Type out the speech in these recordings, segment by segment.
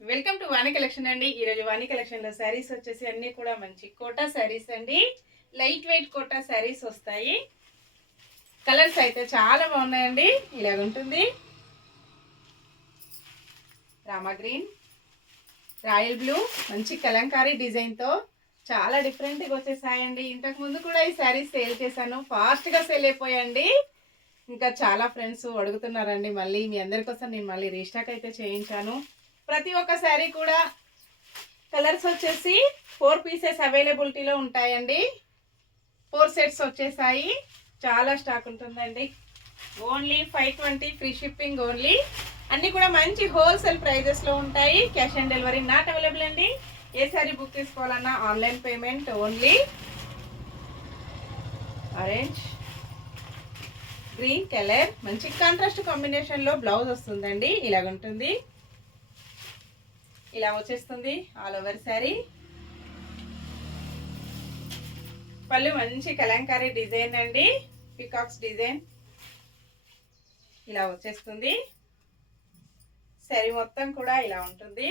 Welcome to Vani collection అండి. ఈరోజు వాణి కలెక్షన్లో శారీస్ వచ్చేసి అన్నీ కూడా మంచి కోటా శారీస్ అండి. లైట్ వెయిట్ కోటా శారీస్ వస్తాయి. కలర్స్ అయితే చాలా బాగున్నాయండి. ఇలాగ ఉంటుంది రామా గ్రీన్, రాయల్ బ్లూ, మంచి కలంకారీ డిజైన్తో చాలా డిఫరెంట్గా వచ్చేసాయండి. ఇంతకు ముందు కూడా ఈ శారీస్ సేల్ చేశాను, ఫాస్ట్గా సేల్ అయిపోయాయండి. ఇంకా చాలా ఫ్రెండ్స్ అడుగుతున్నారండి. మళ్ళీ మీ అందరి కోసం నేను మళ్ళీ రీస్టాక్ అయితే చేయించాను. ప్రతి ఒక్క శారీ కూడా కలర్స్ వచ్చేసి 4 పీసెస్ అవైలబిలిటీలో ఉంటాయండి. 4 సెట్స్ వచ్చేసాయి. చాలా స్టాక్ ఉంటుందండి. Only 520 free shipping only. అన్నీ కూడా మంచి హోల్సేల్ ప్రైజెస్లో ఉంటాయి. Cash on delivery not available అండి. ఏ శారీ బుక్ చేసుకోవాలన్నా online payment only. Orange green colour మంచి కాంట్రాస్ట్ కాంబినేషన్లో బ్లౌజ్ వస్తుందండి. ఇలాగుంటుంది, ఇలా వచ్చేస్తుంది ఆల్ ఓవర్ శారీ. పళ్ళు మంచి కలంకారీ డిజైన్ అండి, పికాక్స్ డిజైన్ ఇలా వచ్చేస్తుంది. శారీ మొత్తం కూడా ఇలా ఉంటుంది.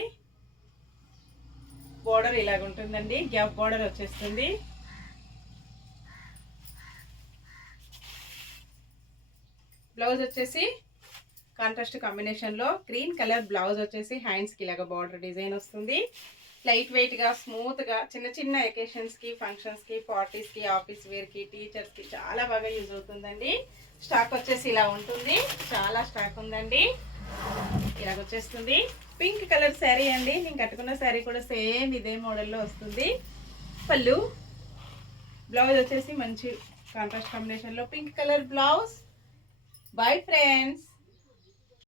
బోర్డర్ ఇలాగ ఉంటుందండి, గ్యాప్ బోర్డర్ వచ్చేస్తుంది. బ్లౌజ్ వచ్చేసి కాంట్రాస్ట్ కాంబినేషన్లో గ్రీన్ కలర్ బ్లౌజ్ వచ్చేసి హ్యాండ్స్కి ఇలాగ బార్డర్ డిజైన్ వస్తుంది. లైట్ వెయిట్గా స్మూత్గా చిన్న చిన్న ఎకేషన్స్కి, ఫంక్షన్స్కి, పార్టీస్కి, ఆఫీస్ వేర్కి, టీచర్స్కి చాలా బాగా యూజ్ అవుతుందండి. స్టాక్ వచ్చేసి ఇలా ఉంటుంది, చాలా స్టాక్ ఉందండి. ఇలాగ వచ్చేస్తుంది. పింక్ కలర్ శారీ అండి. నేను కట్టుకున్న శారీ కూడా సేమ్ ఇదే మోడల్లో వస్తుంది. పళ్ళు, బ్లౌజ్ వచ్చేసి మంచి కాంట్రాస్ట్ కాంబినేషన్లో pink colour blouse. Bye friends.